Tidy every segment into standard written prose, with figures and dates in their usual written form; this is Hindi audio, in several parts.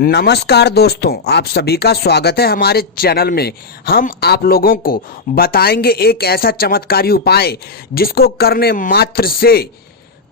नमस्कार दोस्तों, आप सभी का स्वागत है हमारे चैनल में। हम आप लोगों को बताएंगे एक ऐसा चमत्कारी उपाय जिसको करने मात्र से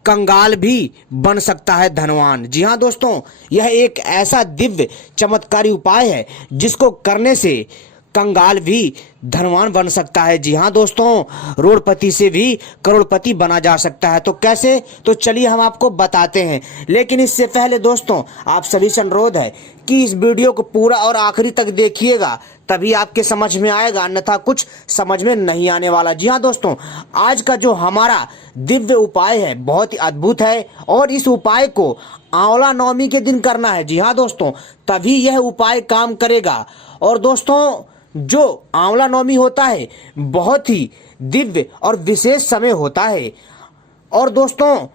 कंगाल भी बन सकता है धनवान। जी हाँ दोस्तों, यह एक ऐसा दिव्य चमत्कारी उपाय है जिसको करने से कंगाल भी धनवान बन सकता है। जी हाँ दोस्तों, रोडपति से भी करोड़पति बना जा सकता है। तो कैसे? तो चलिए हम आपको बताते हैं। लेकिन इससे पहले दोस्तों, आप सभी से अनुरोध है कि इस वीडियो को पूरा और आखिरी तक देखिएगा, तभी आपके समझ में आएगा, अन्यथा कुछ समझ में नहीं आने वाला। जी हाँ दोस्तों, आज का जो हमारा दिव्य उपाय है बहुत ही अद्भुत है और इस उपाय को आंवला नवमी के दिन करना है। जी हाँ दोस्तों, तभी यह उपाय काम करेगा। और दोस्तों, जो आंवला नवमी होता है बहुत ही दिव्य और विशेष समय होता है। और दोस्तों,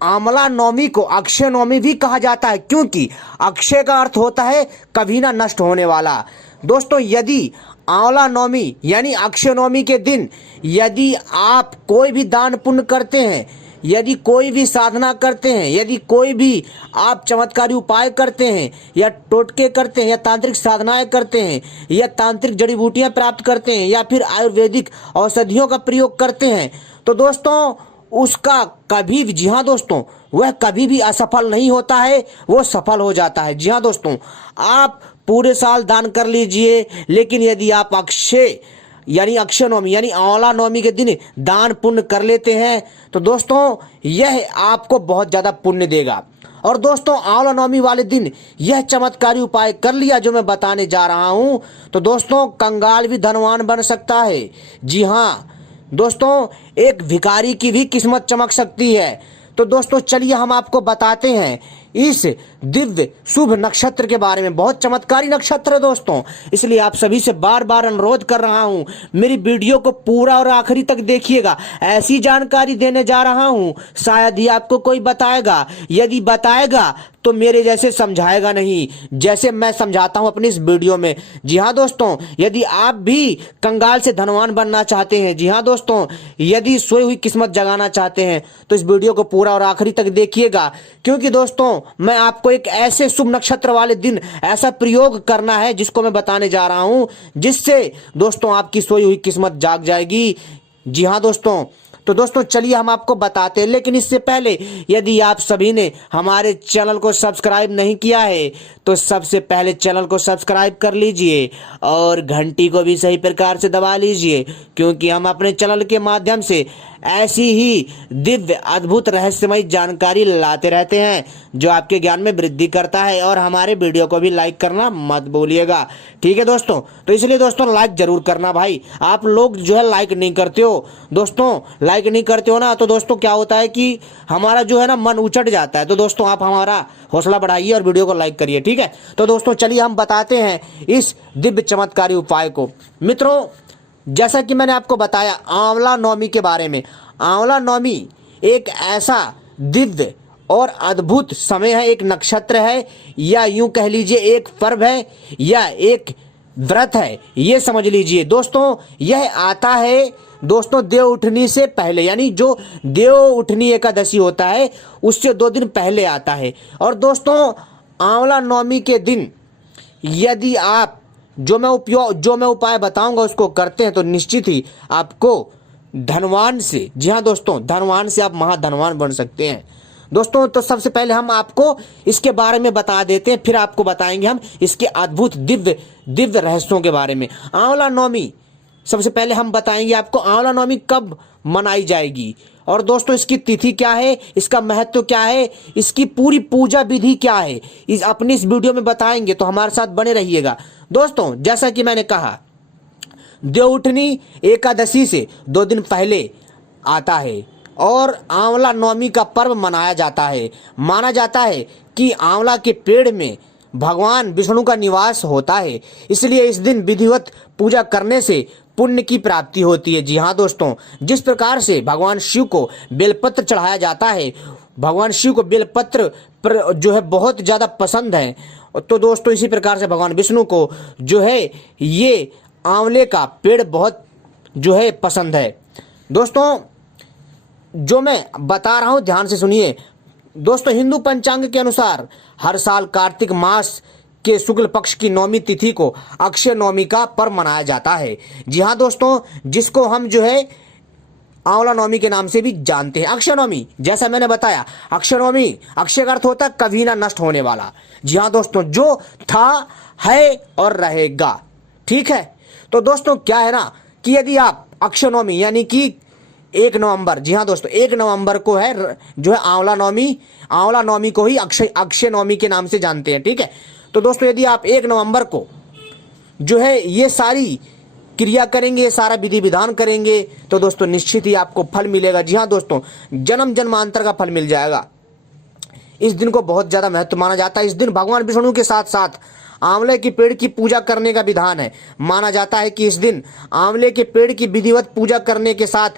आंवला नवमी को अक्षय नवमी भी कहा जाता है, क्योंकि अक्षय का अर्थ होता है कभी ना नष्ट होने वाला। दोस्तों, यदि आंवला नवमी यानी अक्षय नवमी के दिन यदि आप कोई भी दान पुण्य करते हैं, यदि कोई भी साधना करते हैं, यदि कोई भी आप चमत्कारी उपाय करते हैं या टोटके करते हैं या तांत्रिक साधनाएं करते हैं या तांत्रिक जड़ी बूटियां प्राप्त करते हैं या फिर आयुर्वेदिक औषधियों का प्रयोग करते हैं, तो दोस्तों उसका कभी भी, जी हाँ दोस्तों, वह कभी भी असफल नहीं होता है, वो सफल हो जाता है। जी हाँ दोस्तों, आप पूरे साल दान कर लीजिए, लेकिन यदि आप अक्षय नवमी यानी आंवला नवमी के दिन दान पुण्य कर लेते हैं तो दोस्तों यह आपको बहुत ज्यादा पुण्य देगा। और दोस्तों, आंवला नवमी वाले दिन यह चमत्कारी उपाय कर लिया जो मैं बताने जा रहा हूं, तो दोस्तों कंगाल भी धनवान बन सकता है। जी हाँ दोस्तों, एक भिखारी की भी किस्मत चमक सकती है। तो दोस्तों चलिए हम आपको बताते हैं इस दिव्य शुभ नक्षत्र के बारे में। बहुत चमत्कारी नक्षत्र है दोस्तों, इसलिए आप सभी से बार बार अनुरोध कर रहा हूं, मेरी वीडियो को पूरा और आखिरी तक देखिएगा। ऐसी जानकारी देने जा रहा हूं शायद ही आपको कोई बताएगा, यदि बताएगा तो मेरे जैसे समझाएगा नहीं, जैसे मैं समझाता हूं अपनी इस वीडियो में। जी हाँ दोस्तों, यदि आप भी कंगाल से धनवान बनना चाहते हैं, जी हाँ दोस्तों, यदि सोई हुई किस्मत जगाना चाहते हैं, तो इस वीडियो को पूरा और आखिरी तक देखिएगा, क्योंकि दोस्तों मैं आपको एक ऐसे शुभ नक्षत्र वाले दिन ऐसा प्रयोग करना है जिसको मैं बताने जा रहा हूं, जिससे दोस्तों आपकी सोई हुई किस्मत जाग जाएगी। जी हाँ दोस्तों, तो दोस्तों चलिए हम आपको बताते हैं। लेकिन इससे पहले यदि आप सभी ने हमारे चैनल को सब्सक्राइब नहीं किया है तो सबसे पहले चैनल को सब्सक्राइब कर लीजिए और घंटी को भी सही प्रकार से दबा लीजिए, क्योंकि हम अपने चैनल के माध्यम से ऐसी ही दिव्य अद्भुत रहस्यमय जानकारी लाते रहते हैं जो आपके ज्ञान में वृद्धि करता है। और हमारे वीडियो को भी लाइक करना मत भूलिएगा, ठीक है दोस्तों। तो इसलिए दोस्तों लाइक जरूर करना भाई, आप लोग जो है लाइक नहीं करते हो दोस्तों, लाइक नहीं करते हो ना, तो दोस्तों क्या होता है कि हमारा जो है ना मन उचट जाता है। तो दोस्तों आप हमारा हौसला बढ़ाइए और वीडियो को लाइक करिए, ठीक है। तो दोस्तों चलिए हम बताते हैं इस दिव्य चमत्कारी उपाय को। मित्रों, जैसा कि मैंने आपको बताया आंवला नवमी के बारे में, आंवला नवमी एक ऐसा दिव्य और अद्भुत समय है, एक नक्षत्र है, या यूं कह लीजिए एक पर्व है या एक व्रत है, ये समझ लीजिए दोस्तों। यह आता है दोस्तों देव उठनी से पहले, यानी जो देव उठनी एकादशी होता है उससे 2 दिन पहले आता है। और दोस्तों आंवला नवमी के दिन यदि आप जो मैं उपाय बताऊंगा उसको करते हैं तो निश्चित ही आपको धनवान से, जी हाँ दोस्तों, धनवान से आप महाधनवान बन सकते हैं। दोस्तों तो सबसे पहले हम आपको इसके बारे में बता देते हैं, फिर आपको बताएंगे हम इसके अद्भुत दिव्य रहस्यों के बारे में। आंवला नवमी, सबसे पहले हम बताएंगे आपको आंवला नवमी कब मनाई जाएगी, और दोस्तों इसकी तिथि क्या है, इसका महत्व क्या है, इसकी पूरी पूजा विधि क्या है, अपनी इस वीडियो में बताएंगे, तो हमारे साथ बने रहिएगा। दोस्तों जैसा कि मैंने कहा, देवउठनी एकादशी से 2 दिन पहले आता है और आंवला नवमी का पर्व मनाया जाता है। माना जाता है कि आंवला के पेड़ में भगवान विष्णु का निवास होता है, इसलिए इस दिन विधिवत पूजा करने से पुण्य की प्राप्ति होती है। जी हाँ दोस्तों, जिस प्रकार से भगवान शिव को बेलपत्र चढ़ाया जाता है, भगवान शिव को बेलपत्र जो है बहुत ज्यादा पसंद है, तो दोस्तों इसी प्रकार से भगवान विष्णु को जो है ये आंवले का पेड़ बहुत जो है पसंद है। दोस्तों जो मैं बता रहा हूं ध्यान से सुनिए, दोस्तों हिंदू पंचांग के अनुसार हर साल कार्तिक मास के शुक्ल पक्ष की नौमी तिथि को अक्षय नवमी का पर्व मनाया जाता है। जी हाँ दोस्तों, जिसको हम जो है आंवला नवमी के नाम से भी जानते हैं। अक्षय नवमी, जैसा मैंने बताया, अक्षय नवमी, अक्षय का अर्थ होता है कभी ना नष्ट होने वाला। जी हाँ दोस्तों, जो था है और रहेगा। ठीक है, तो दोस्तों क्या है ना कि यदि आप अक्षय नवमी यानी कि 1 नवंबर, जी हाँ दोस्तों 1 नवंबर को है जो है आंवला नवमी को ही अक्षय नवमी के नाम से जानते हैं। ठीक है, तो दोस्तों यदि आप 1 नवंबर को जो है ये सारी क्रिया करेंगे, ये सारा विधि विधान करेंगे, तो दोस्तों निश्चित ही आपको फल मिलेगा। जी हाँ दोस्तों, जन्म जन्मांतर का फल मिल जाएगा। इस दिन को बहुत ज्यादा महत्व माना जाता है। इस दिन भगवान विष्णु के साथ साथ आंवले के पेड़ की पूजा करने का विधान है। माना जाता है कि इस दिन आंवले के पेड़ की विधिवत पूजा करने के साथ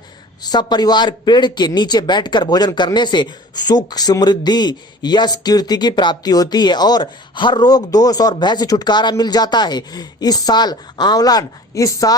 सब परिवार पेड़ के नीचे बैठकर भोजन करने से सुख, समृद्धि, यश, कीर्ति की प्राप्ति होती है और हर रोग, दोष और भय से छुटकारा मिल जाता है। इस साल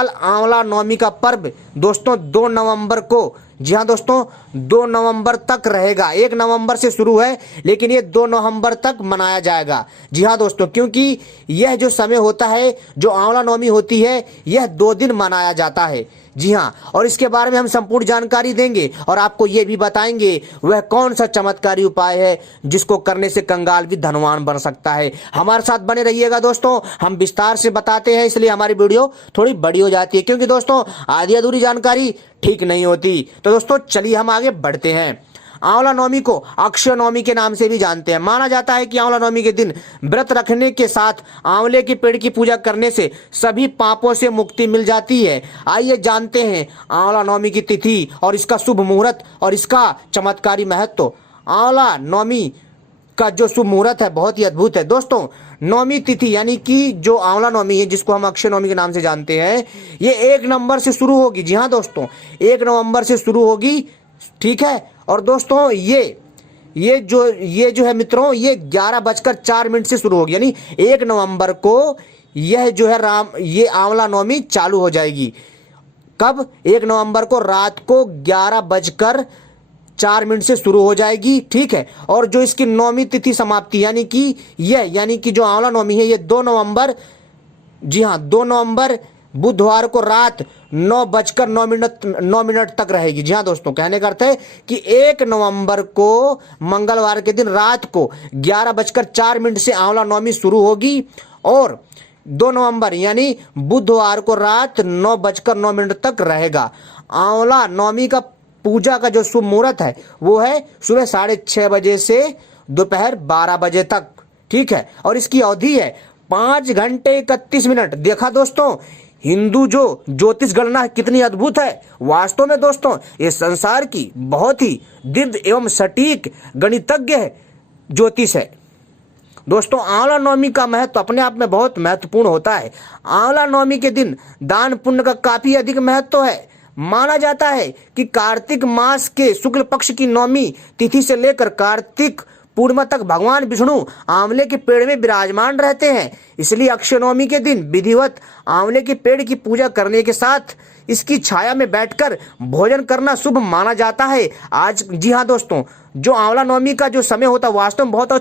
आंवला नवमी का पर्व दोस्तों 2 नवंबर को, जी हाँ दोस्तों 2 नवंबर तक रहेगा। 1 नवंबर से शुरू है लेकिन ये 2 नवंबर तक मनाया जाएगा। जी हाँ दोस्तों, क्योंकि यह जो समय होता है, जो आंवला नवमी होती है, यह 2 दिन मनाया जाता है। जी हाँ, और इसके बारे में हम संपूर्ण जानकारी देंगे और आपको ये भी बताएंगे वह कौन सा चमत्कारी उपाय है जिसको करने से कंगाल भी धनवान बन सकता है। हमारे साथ बने रहिएगा दोस्तों, हम विस्तार से बताते हैं, इसलिए हमारी वीडियो थोड़ी बड़ी हो जाती है, क्योंकि दोस्तों आधी अधूरी जानकारी ठीक नहीं होती। तो दोस्तों चलिए हम आगे बढ़ते हैं। आंवला नवमी को अक्षय नवमी के नाम से भी जानते हैं। माना जाता है कि आंवला नवमी के दिन व्रत रखने के साथ आंवले के पेड़ की पूजा करने से सभी पापों से मुक्ति मिल जाती है। आइए जानते हैं आंवला नवमी की तिथि और इसका शुभ मुहूर्त और इसका चमत्कारी महत्व। आंवला नवमी का जो शुभ मुहूर्त है बहुत ही अद्भुत है। दोस्तों नवमी तिथि यानी कि जो आंवला नवमी है, जिसको हम अक्षय नवमी के नाम से जानते हैं, ये 1 नवंबर से शुरू होगी। जी हाँ दोस्तों, 1 नवंबर से शुरू होगी। ठीक है, और दोस्तों ये जो है मित्रों, ये 11:04 से शुरू होगी, यानी 1 नवंबर को यह जो है ये आंवला नवमी चालू हो जाएगी। कब? 1 नवंबर को रात को 11:04 से शुरू हो जाएगी। ठीक है, और जो इसकी नवमी तिथि समाप्ति यानी कि जो आंवला नवमी है, ये 2 नवंबर, जी हाँ 2 नवंबर बुधवार को रात 9:09 तक रहेगी। जी हाँ दोस्तों, कहने का अर्थ है कि 1 नवंबर को मंगलवार के दिन रात को 11:04 से आंवला नवमी शुरू होगी और 2 नवंबर यानी बुधवार को रात 9:09 तक रहेगा। आंवला नवमी का पूजा का जो शुभ मुहूर्त है वो है सुबह 6:30 बजे से दोपहर 12 बजे तक। ठीक है, और इसकी अवधि है 5 घंटे 31 मिनट। देखा दोस्तों, हिंदू जो ज्योतिष गणना कितनी अद्भुत है। वास्तव में दोस्तों ये संसार की बहुत ही दिव्य एवं सटीक गणितज्ञ ज्योतिष है। दोस्तों आंवला नवमी का महत्व अपने आप में बहुत महत्वपूर्ण होता है। आंवला नवमी के दिन दान पुण्य का काफी अधिक महत्व है। माना जाता है कि कार्तिक मास के शुक्ल पक्ष की नवमी तिथि से लेकर कार्तिक पूर्णिमा तक भगवान विष्णु आंवले के पेड़ में विराजमान रहते हैं। इसलिए अक्षय नवमी के दिन विधिवत आंवले के पेड़ की पूजा करने के साथ इसकी छाया में बैठकर भोजन करना शुभ माना जाता है। आज जी हाँ दोस्तों, जो आंवला नवमी का जो समय होता है वास्तव में बहुत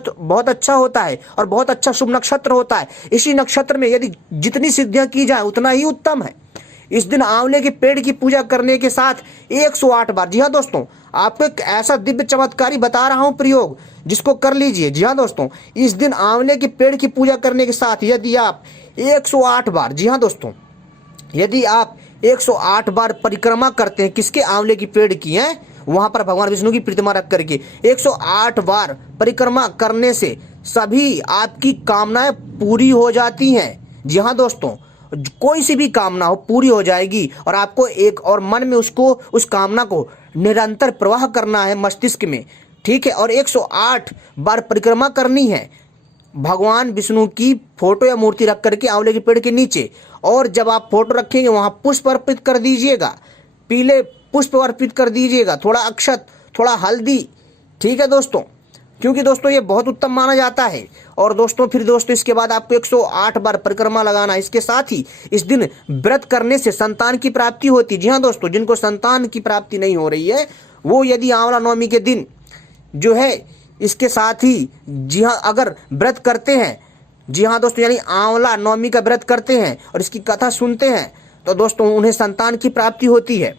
अच्छा होता है और बहुत अच्छा शुभ नक्षत्र होता है। इसी नक्षत्र में यदि जितनी सिद्धियां की जाए उतना ही उत्तम है। इस दिन आंवले के पेड़ की पूजा करने के साथ 108 बार, जी हाँ दोस्तों, आपको एक ऐसा दिव्य चमत्कारी बता रहा हूं प्रयोग जिसको कर लीजिए। जी हाँ दोस्तों, इस दिन आंवले के पेड़ की पूजा करने के साथ यदि आप 108 बार, जी हाँ दोस्तों, यदि आप 108 बार परिक्रमा करते हैं, किसके? आंवले की पेड़ की है, वहां पर भगवान विष्णु की प्रतिमा रख करके 108 बार परिक्रमा करने से सभी आपकी कामनाएं पूरी हो जाती हैं। जी हाँ दोस्तों, कोई सी भी कामना हो पूरी हो जाएगी और आपको एक और मन में उस कामना को निरंतर प्रवाह करना है मस्तिष्क में। ठीक है, और 108 बार परिक्रमा करनी है भगवान विष्णु की फोटो या मूर्ति रख करके आंवले के पेड़ के नीचे। और जब आप फोटो रखेंगे वहां पुष्प अर्पित कर दीजिएगा, पीले पुष्प अर्पित कर दीजिएगा, थोड़ा अक्षत, थोड़ा हल्दी। ठीक है दोस्तों, क्योंकि दोस्तों ये बहुत उत्तम माना जाता है। और दोस्तों फिर दोस्तों इसके बाद आपको 108 बार परिक्रमा लगाना है। इसके साथ ही इस दिन व्रत करने से संतान की प्राप्ति होती है। जी हाँ दोस्तों, जिनको संतान की प्राप्ति नहीं हो रही है वो यदि आंवला नवमी के दिन जो है इसके साथ ही जी हाँ, अगर व्रत करते हैं, जी हाँ दोस्तों, यानी आंवला नवमी का व्रत करते हैं और इसकी कथा सुनते हैं तो दोस्तों उन्हें संतान की प्राप्ति होती है।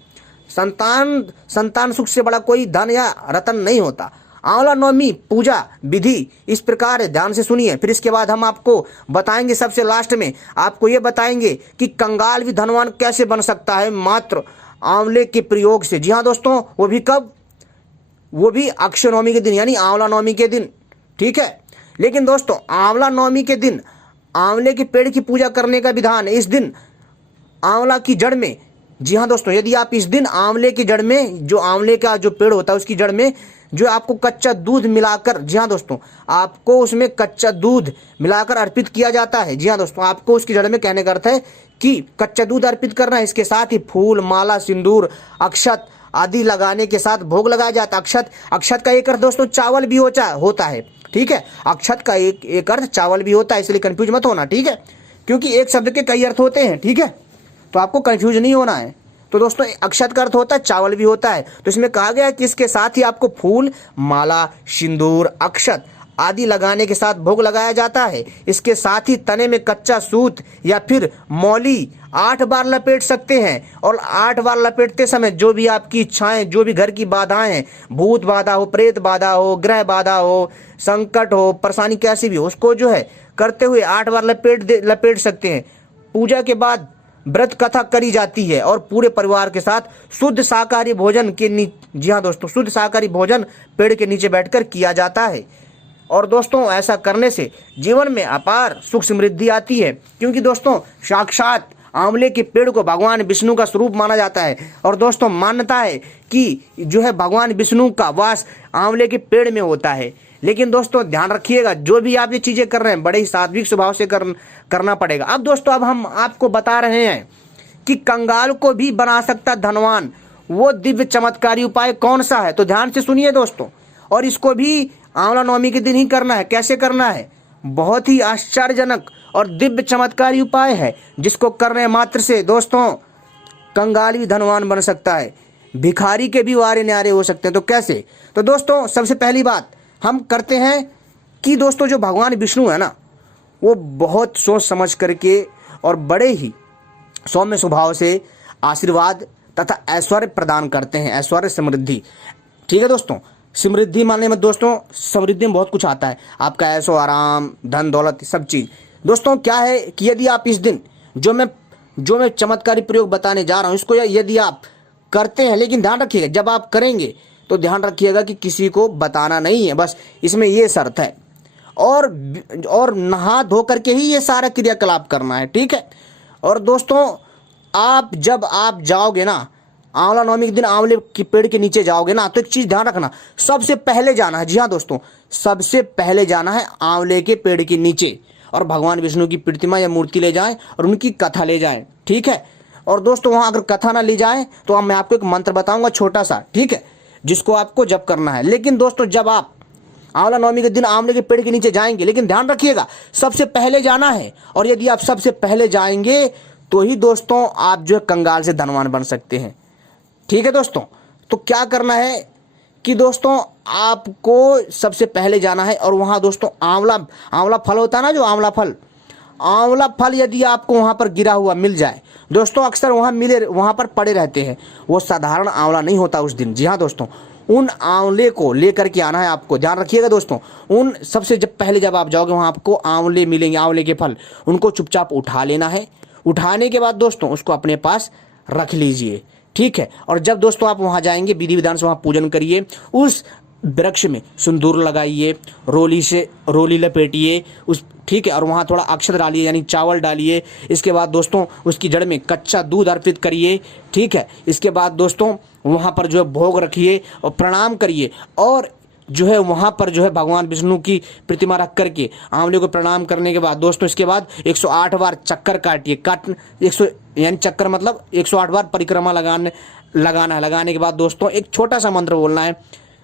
संतान सुख से बड़ा कोई धन या रतन नहीं होता। आंवला नवमी पूजा विधि इस प्रकार है, ध्यान से सुनिए। फिर इसके बाद हम आपको बताएंगे, सबसे लास्ट में आपको ये बताएंगे कि कंगाल भी धनवान कैसे बन सकता है मात्र आंवले के प्रयोग से। जी हाँ दोस्तों, वो भी कब? वो भी अक्षय नवमी के दिन, यानी आंवला नवमी के दिन, ठीक है। लेकिन दोस्तों आंवला नवमी के दिन आंवले के पेड़ की पूजा करने का विधान है। इस दिन आंवला की जड़ में, जी हाँ दोस्तों, यदि आप इस दिन आंवले की जड़ में, जो आंवले का जो पेड़ होता है उसकी जड़ में जो आपको कच्चा दूध मिलाकर, जी हाँ दोस्तों, आपको उसमें कच्चा दूध मिलाकर अर्पित किया जाता है। जी हाँ दोस्तों, आपको उसकी जड़ में, कहने का अर्थ है कि कच्चा दूध अर्पित करना है। इसके साथ ही फूल, माला, सिंदूर, अक्षत आदि लगाने के साथ भोग लगाया जाता है। अक्षत का एक अर्थ दोस्तों चावल भी होता है, ठीक है। अक्षत का एक अर्थ चावल भी होता है, इसलिए कंफ्यूज मत होना, ठीक है, क्योंकि एक शब्द के कई अर्थ होते हैं, ठीक है, तो आपको कंफ्यूज नहीं होना है। तो दोस्तों अक्षत का अर्थ होता है चावल भी होता है, तो इसमें कहा गया है कि इसके साथ ही आपको फूल, माला, सिंदूर, अक्षत आदि लगाने के साथ भोग लगाया जाता है। इसके साथ ही तने में कच्चा सूत या फिर मौली 8 बार लपेट सकते हैं, और 8 बार लपेटते समय जो भी आपकी इच्छाएं, जो भी घर की बाधाएं हैं, भूत बाधा हो, प्रेत बाधा हो, ग्रह बाधा हो, संकट हो, परेशानी कैसी भी हो, उसको जो है करते हुए 8 बार लपेट सकते हैं। पूजा के बाद व्रत कथा करी जाती है और पूरे परिवार के साथ शुद्ध शाकाहारी भोजन के जी हाँ दोस्तों, शुद्ध शाकाहारी भोजन पेड़ के नीचे बैठकर किया जाता है। और दोस्तों ऐसा करने से जीवन में अपार सुख समृद्धि आती है, क्योंकि दोस्तों साक्षात आंवले के पेड़ को भगवान विष्णु का स्वरूप माना जाता है। और दोस्तों मान्यता है कि जो है भगवान विष्णु का वास आंवले के पेड़ में होता है। लेकिन दोस्तों ध्यान रखिएगा, जो भी आप ये चीजें कर रहे हैं बड़े ही सात्विक स्वभाव से करना पड़ेगा। अब दोस्तों अब हम आपको बता रहे हैं कि कंगाल को भी बना सकता धनवान वो दिव्य चमत्कारी उपाय कौन सा है, तो ध्यान से सुनिए दोस्तों। और इसको भी आंवला नवमी के दिन ही करना है। कैसे करना है? बहुत ही आश्चर्यजनक और दिव्य चमत्कारी उपाय है, जिसको करने मात्र से दोस्तों कंगाल भी धनवान बन सकता है, भिखारी के भी वारे न्यारे हो सकते हैं। तो कैसे? तो दोस्तों सबसे पहली बात हम करते हैं कि दोस्तों जो भगवान विष्णु है ना, वो बहुत सोच समझ करके और बड़े ही सौम्य स्वभाव से आशीर्वाद तथा ऐश्वर्य प्रदान करते हैं, ऐश्वर्य समृद्धि, ठीक है दोस्तों। समृद्धि मानने में दोस्तों समृद्धि में बहुत कुछ आता है, आपका ऐशो आराम, धन दौलत, सब चीज। दोस्तों क्या है कि यदि आप इस दिन जो मैं चमत्कारी प्रयोग बताने जा रहा हूं, इसको यदि आप करते हैं, लेकिन ध्यान रखिएगा जब आप करेंगे तो ध्यान रखिएगा कि किसी को बताना नहीं है, बस इसमें ये शर्त है। और नहा धो करके ही ये सारा क्रियाकलाप करना है, ठीक है। और दोस्तों जब आप जाओगे ना आंवला नवमी के दिन आंवले के पेड़ के नीचे जाओगे ना, तो एक चीज ध्यान रखना, सबसे पहले जाना है, जी हाँ दोस्तों, सबसे पहले जाना है आंवले के पेड़ के नीचे और भगवान विष्णु की प्रतिमा या मूर्ति ले जाएं और उनकी कथा ले जाएं, ठीक है। और दोस्तों वहां अगर कथा ना ले जाएं तो मैं आपको एक मंत्र बताऊंगा छोटा सा, ठीक है, जिसको आपको जप करना है। लेकिन दोस्तों जब आप आंवला नवमी के दिन आंवले के पेड़ के नीचे जाएंगे, लेकिन ध्यान रखिएगा सबसे पहले जाना है, और यदि आप सबसे पहले जाएंगे तो ही दोस्तों आप जो है कंगाल से धनवान बन सकते हैं, ठीक है दोस्तों। तो क्या करना है कि दोस्तों आपको सबसे पहले जाना है और वहां दोस्तों आंवला फल होता है ना, जो आंवला फल यदि आपको वहां पर गिरा हुआ मिल जाए, दोस्तों अक्सर वहां पर पड़े रहते हैं, वो साधारण आंवला नहीं होता उस दिन, जी हाँ दोस्तों, उन आंवले को लेकर के आना है आपको। ध्यान रखिएगा दोस्तों, उन सबसे जब आप जाओगे वहां आपको आंवले मिलेंगे, आंवले के फल, उनको चुपचाप उठा लेना है। उठाने के बाद दोस्तों उसको अपने पास रख लीजिए, ठीक है। और जब दोस्तों आप वहां जाएंगे विधि विधान से वहां पूजन करिए, उस वृक्ष में सिंदूर लगाइए, रोली लपेटिए उस, ठीक है, और वहां थोड़ा अक्षत डालिए यानी चावल डालिए। इसके बाद दोस्तों उसकी जड़ में कच्चा दूध अर्पित करिए, ठीक है। इसके बाद दोस्तों वहां पर जो है भोग रखिए और प्रणाम करिए, और जो है वहां पर जो है भगवान विष्णु की प्रतिमा रख करके आंवले को प्रणाम करने के बाद दोस्तों इसके बाद 108 बार चक्कर काटिए, 100 यानी चक्कर मतलब 108 बार परिक्रमा लगाना है। लगाने के बाद दोस्तों एक छोटा सा मंत्र बोलना है,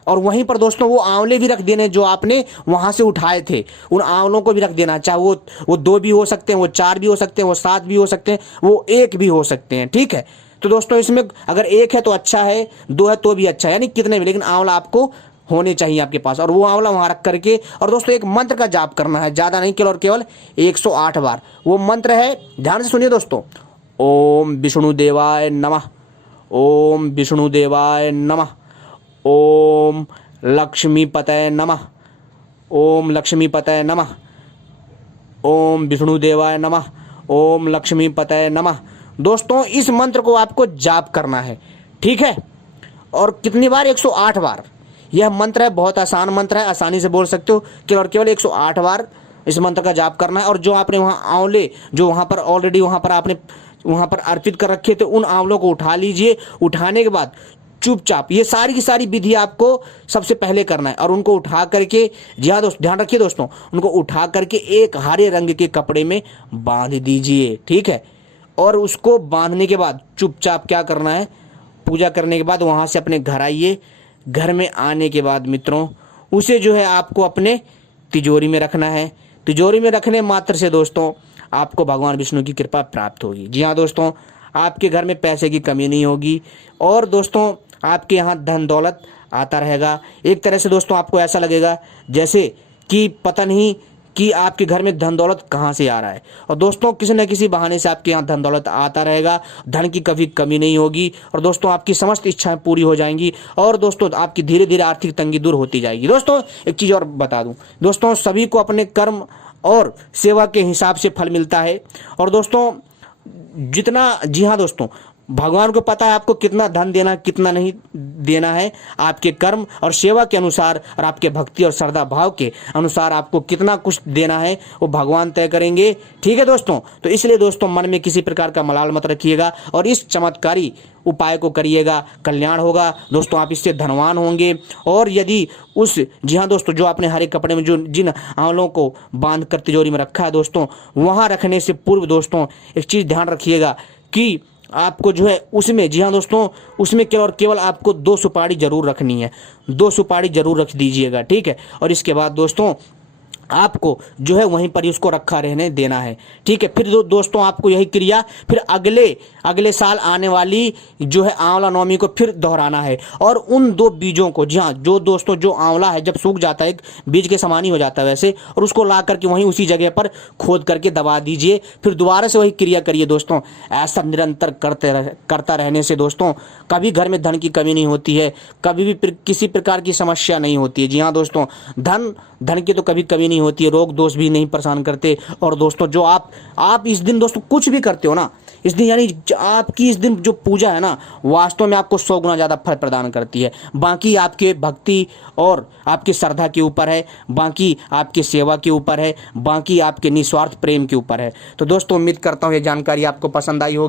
और वहीं पर दोस्तों वो आंवले भी रख देने जो आपने वहां से उठाए थे, उन आंवलों को भी रख देना, चाहे वो 2 भी हो सकते हैं, वो 4 भी हो सकते हैं, वो 7 भी हो सकते हैं, वो 1 भी हो सकते हैं, ठीक है। तो दोस्तों इसमें अगर 1 है तो अच्छा है, 2 है तो भी अच्छा है, यानी कितने भी, लेकिन आंवला आपको होने चाहिए आपके पास, और वो आंवला वहां रख करके, और दोस्तों एक मंत्र का जाप करना है, ज्यादा नहीं, केवल और केवल 108 बार। वो मंत्र है, ध्यान से सुनिए दोस्तों, ओम विष्णुदेवाय नमः, ओम विष्णुदेवाय नमः, ओम लक्ष्मीपतये नमः, ओम लक्ष्मीपतये नमः, ओम विष्णुदेवाय नमः, ओम लक्ष्मीपतये नमः। दोस्तों इस मंत्र को आपको जाप करना है, ठीक है। और कितनी बार? 108 बार। यह मंत्र है, बहुत आसान मंत्र है, आसानी से बोल सकते हो। केवल और केवल 108 बार इस मंत्र का जाप करना है। और जो आपने वहाँ आंवले जो वहाँ पर ऑलरेडी वहाँ पर आपने वहाँ पर अर्पित कर रखे थे, उन आंवलों को उठा लीजिए। उठाने के बाद चुपचाप ये सारी की सारी विधि आपको सबसे पहले करना है, और उनको उठा करके, जी हाँ दोस्त ध्यान रखिए दोस्तों, उनको उठा करके एक हरे रंग के कपड़े में बांध दीजिए, ठीक है। और उसको बांधने के बाद चुपचाप क्या करना है, पूजा करने के बाद वहाँ से अपने घर आइए। घर में आने के बाद मित्रों उसे जो है आपको अपने तिजोरी में रखना है। तिजोरी में रखने मात्र से दोस्तों आपको भगवान विष्णु की कृपा प्राप्त होगी। जी हाँ दोस्तों, आपके घर में पैसे की कमी नहीं होगी, और दोस्तों आपके यहाँ धन दौलत आता रहेगा। एक तरह से दोस्तों आपको ऐसा लगेगा जैसे कि पता नहीं कि आपके घर में धन दौलत कहाँ से आ रहा है। और दोस्तों किसी न किसी बहाने से आपके यहाँ धन दौलत आता रहेगा, धन की कभी कमी नहीं होगी, और दोस्तों आपकी समस्त इच्छाएं पूरी हो जाएंगी, और दोस्तों आपकी धीरे धीरे आर्थिक तंगी दूर होती जाएगी। दोस्तों एक चीज़ और बता दूं, दोस्तों सभी को अपने कर्म और सेवा के हिसाब से फल मिलता है। और दोस्तों जितना, जी हाँ दोस्तों, भगवान को पता है आपको कितना धन देना कितना नहीं देना है। आपके कर्म और सेवा के अनुसार और आपके भक्ति और श्रद्धा भाव के अनुसार आपको कितना कुछ देना है वो भगवान तय करेंगे, ठीक है दोस्तों। तो इसलिए दोस्तों मन में किसी प्रकार का मलाल मत रखिएगा, और इस चमत्कारी उपाय को करिएगा, कल्याण होगा दोस्तों, आप इससे धनवान होंगे। और यदि उस, जी हाँ दोस्तों, जो आपने हरे कपड़े में जो जिन आंवलों को बांध कर तिजोरी में रखा है दोस्तों, वहाँ रखने से पूर्व दोस्तों एक चीज़ ध्यान रखिएगा कि आपको जो है उसमें, जी हाँ दोस्तों, उसमें केवल और केवल आपको 2 सुपारी जरूर रखनी है, 2 सुपारी जरूर रख दीजिएगा, ठीक है। और इसके बाद दोस्तों आपको जो है वहीं पर ही उसको रखा रहने देना है, ठीक है। फिर दोस्तों आपको यही क्रिया फिर अगले साल आने वाली जो है आंवला नवमी को फिर दोहराना है। और उन 2 बीजों को, जी हाँ, जो दोस्तों जो आंवला है जब सूख जाता है, एक बीज के समान ही हो जाता है वैसे, और उसको ला करके वहीं उसी जगह पर खोद करके दबा दीजिए। फिर दोबारा से वही क्रिया करिए दोस्तों। ऐसा निरंतर करता रहने से दोस्तों कभी घर में धन की कमी नहीं होती है, कभी भी किसी प्रकार की समस्या नहीं होती है। जी हाँ दोस्तों, धन की तो कभी कमी नहीं होती है, रोग दोष भी नहीं परेशान करते। और दोस्तों जो आप इस दिन दोस्तों कुछ भी करते हो ना, इस दिन यानी आपकी इस दिन जो पूजा है ना, वास्तव में आपको 100 गुना ज़्यादा फल प्रदान करती है। बाकी आपके भक्ति और आपकी श्रद्धा के ऊपर है, बाकी आपकी सेवा के ऊपर है, बाकी आपके निस्वार्थ प्रेम के ऊपर है। तो दोस्तों उम्मीद करता हूँ ये जानकारी आपको पसंद आई होगी।